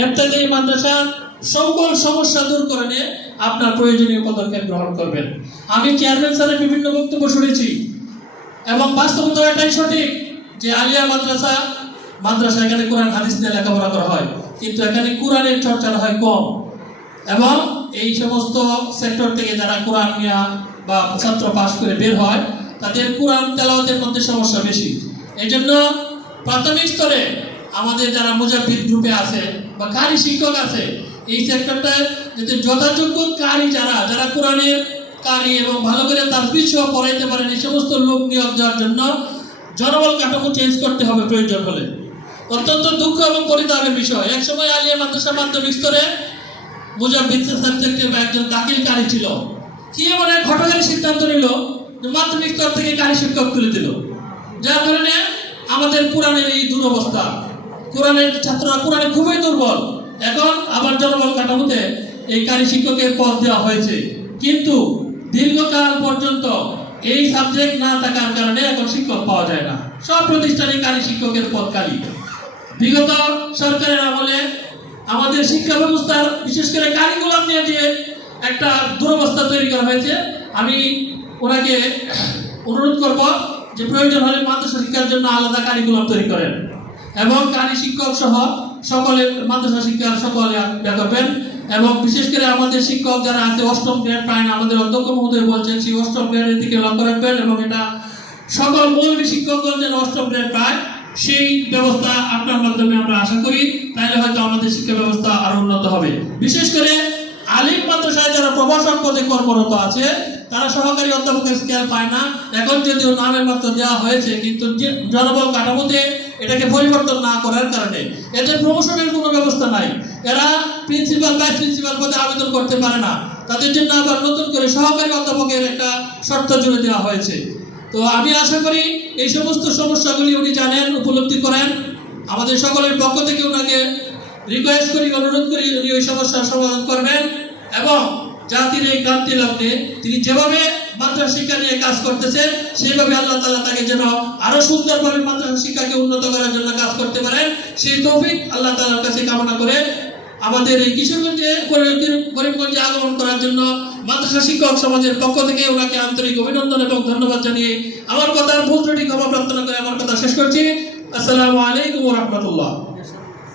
ইত্যাদি মাদ্রাসা সকল সমস্যা দূর করে নিয়ে আপনার প্রয়োজনীয় পদক্ষেপ গ্রহণ করবেন। আমি চেয়ারম্যান স্যারের বিভিন্ন বক্তব্য শুনেছি এবং বাস্তবতা এটাই সঠিক যে আলিয়া মাদ্রাসা মাদ্রাসা এখানে কোরআন, হাদিস নিয়ে লেখাপড়া করা হয়। কিন্তু এখানে কোরআনের চর্চা হয় কম এবং এই সমস্ত সেক্টর থেকে যারা কোরআন নিয়ে বা ছাত্র পাশ করে বের হয়, তাদের কোরআন তেলাওয়াতের মধ্যে সমস্যা বেশি। এই জন্য প্রাথমিক স্তরে আমাদের যারা মুজাফিদ গ্রুপে আছে বা কারি শিক্ষক আছে, এই সেক্টরটায় যাতে যথাযোগ্য কারি যারা যারা কোরআনের কারি এবং ভালো করে তাজবিজ সহ পড়াইতে পারেন, এই সমস্ত লোক নিয়োগ দেওয়ার জন্য জনবল কাঠামো চেঞ্জ করতে হবে প্রয়োজন হলে। অত্যন্ত দুঃখ এবং পরিতাপের বিষয়। একসময় আলিয়া মাদ্রাসা মাধ্যমিক স্তরে মুজাফিদ সাবজেক্টের একজন দাখিল কারি ছিল। কি এমন এক ঘটনার সিদ্ধান্ত নিল মাধ্যমিক স্তর থেকে কারি শিক্ষক তুলে দিল? যার কারণে আমাদের কোরআনের এই দুরবস্থা। কোরআনের ছাত্ররা কোরআনে খুবই দুর্বল। এখন আবার জনবল কাঠামোতে এই কারি শিক্ষকের পদ দেওয়া হয়েছে। কিন্তু দীর্ঘকাল পর্যন্ত এই সাবজেক্ট না থাকার কারণে এখন শিক্ষক পাওয়া যায় না। সব প্রতিষ্ঠানে কারি শিক্ষকের পদ খালি। বিগত সরকারের আমলে আমাদের শিক্ষা ব্যবস্থার বিশেষ করে কারিকুলাম নিয়ে যে একটা দুরবস্থা তৈরি করা হয়েছে, আমি ওনাকে অনুরোধ করব যে প্রয়োজন হলে মাদ্রাসা শিক্ষার জন্য আলাদা কারিকুলাম তৈরি করেন। এবং কারি শিক্ষক সহ সকলে মাদ্রাসা শিক্ষার সকলে করবেন এবং বিশেষ করে আমাদের শিক্ষক যারা আছে, অষ্টম গ্রেড না আমাদের অধ্যক্ষ মহোদয় বলছেন, সেই অষ্টম গ্রেডের দিকে লক্ষ্য রাখবেন এবং এটা সকল মৌলবী শিক্ষকগণ যেন অষ্টম গ্রেড পায়, সেই ব্যবস্থা আপনার মাধ্যমে আমরা আশা করি। তাহলে হয়তো আমাদের শিক্ষা ব্যবস্থা আরও উন্নত হবে। বিশেষ করে আলিম মাদ্রাসায় যারা প্রভাষক পদে কর্মরত আছে, তারা সহকারী অধ্যাপকের স্কেল পায় না। এখন যদিও নামের মাত্র দেওয়া হয়েছে, কিন্তু জনবল কাঠামোতে এটাকে পরিবর্তন না করার কারণে। এদের প্রমোশনের কোনো ব্যবস্থা নাই। এরা প্রিন্সিপাল ভাইস প্রিন্সিপাল পদে আবেদন করতে পারে না। তাদের জন্য আবার নতুন করে সহকারী অধ্যাপকের একটা শর্ত জুড়ে দেওয়া হয়েছে। তো আমি আশা করি এই সমস্ত সমস্যাগুলি উনি জানেন, উপলব্ধি করেন। আমাদের সকলের পক্ষ থেকে ওনাকে রিকোয়েস্ট করি, অনুরোধ করি উনি ওই সমস্যার সমাধান করবেন এবং জাতির এই ক্রান্তি লগ্নে তিনি যেভাবে মাদ্রাসা শিক্ষা নিয়ে কাজ করতেছেন, সেইভাবে আল্লাহ তাআলা তাকে যেন আরও সুন্দরভাবে মাদ্রাসা শিক্ষাকে উন্নত করার জন্য কাজ করতে পারেন, সেই তৌফিক আল্লাহ তাআলার কাছে কামনা করে আমাদের এই কিশোরগঞ্জে, গরিব- গরিবগঞ্জে আগমন করার জন্য মাদ্রাসা শিক্ষক সমাজের পক্ষ থেকে ওনাকে আন্তরিক অভিনন্দন এবং ধন্যবাদ জানিয়ে আমার কথার ভুল ত্রুটি ক্ষমা প্রার্থনা করে আমার কথা শেষ করছি। আসসালামু আলাইকুম রহমতুল্লাহ।